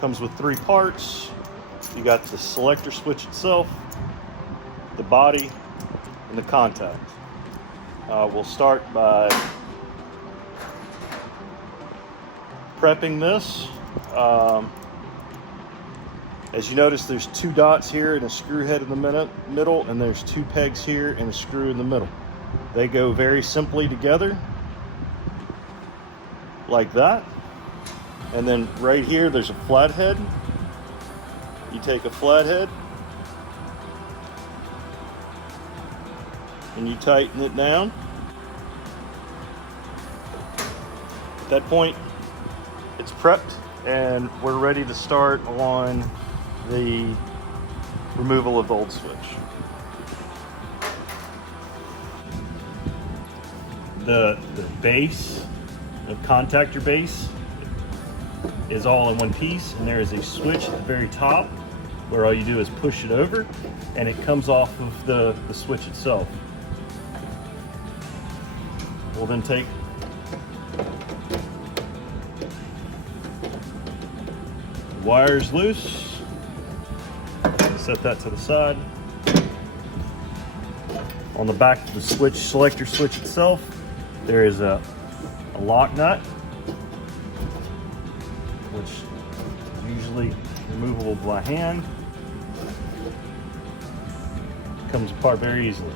Comes with 3 parts. You got the selector switch itself, the body, and the contact. We'll start by prepping this. As you notice, there's 2 dots here and a screw head in the middle, and there's 2 pegs here and a screw in the middle. They go very simply together, like that. And then right here, there's a flathead. You take a flathead and you tighten it down. At that point, it's prepped and we're ready to start on the removal of the old switch. The base, the contactor base, is all in one piece, and there is a switch at the very top where all you do is push it over and it comes off of the switch itself. We'll then take the wires loose, set that to the side. On the back of the selector switch itself, there is a lock nut, which is usually removable by hand. Comes apart very easily.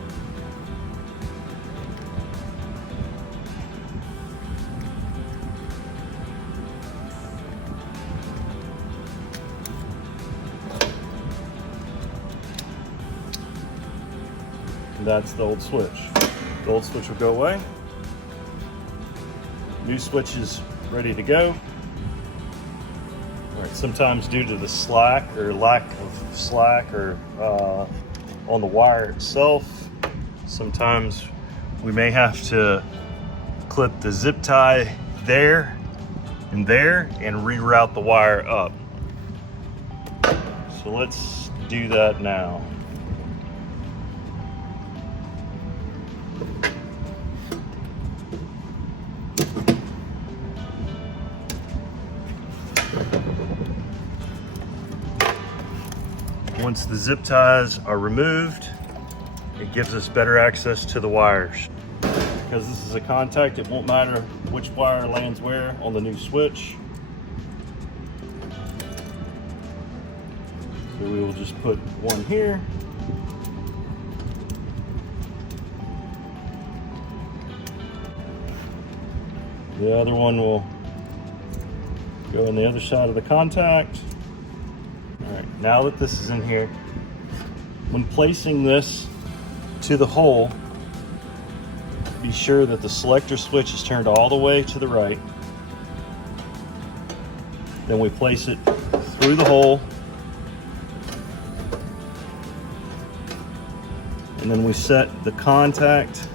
And that's the old switch. The old switch will go away. New switch is ready to go. All right, sometimes due to the slack or lack of slack or on the wire itself, sometimes we may have to clip the zip tie there and reroute the wire up. So let's do that now. Once the zip ties are removed, it gives us better access to the wires. Because this is a contact, it won't matter which wire lands where on the new switch. So we will just put one here. The other one will go on the other side of the contact. All right, now that this is in here, when placing this to the hole, be sure that the selector switch is turned all the way to the right. Then we place it through the hole, and then we set the contact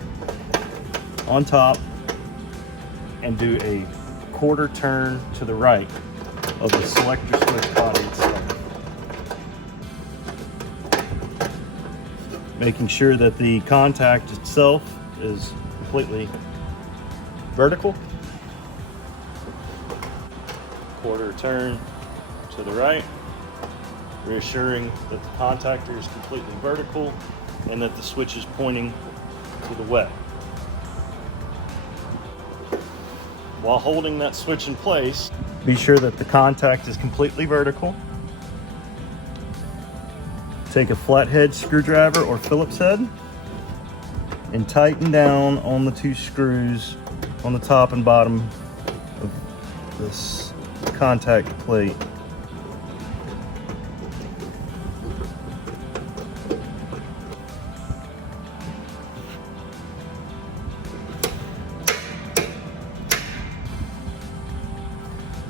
on top and do a quarter turn to the right of the selector switch body itself. Making sure that the contact itself is completely vertical. Quarter turn to the right, reassuring that the contactor is completely vertical and that the switch is pointing to the wet. While holding that switch in place, be sure that the contact is completely vertical. Take a flathead screwdriver or Phillips head and tighten down on the 2 screws on the top and bottom of this contact plate.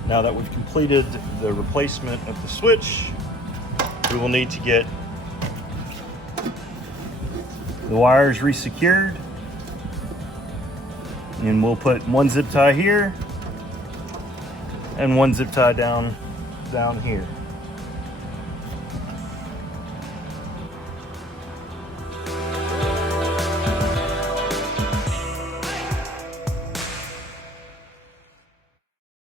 Now that we've completed the replacement of the switch, we will need to get the wires resecured, and we'll put one zip tie here and one zip tie down here.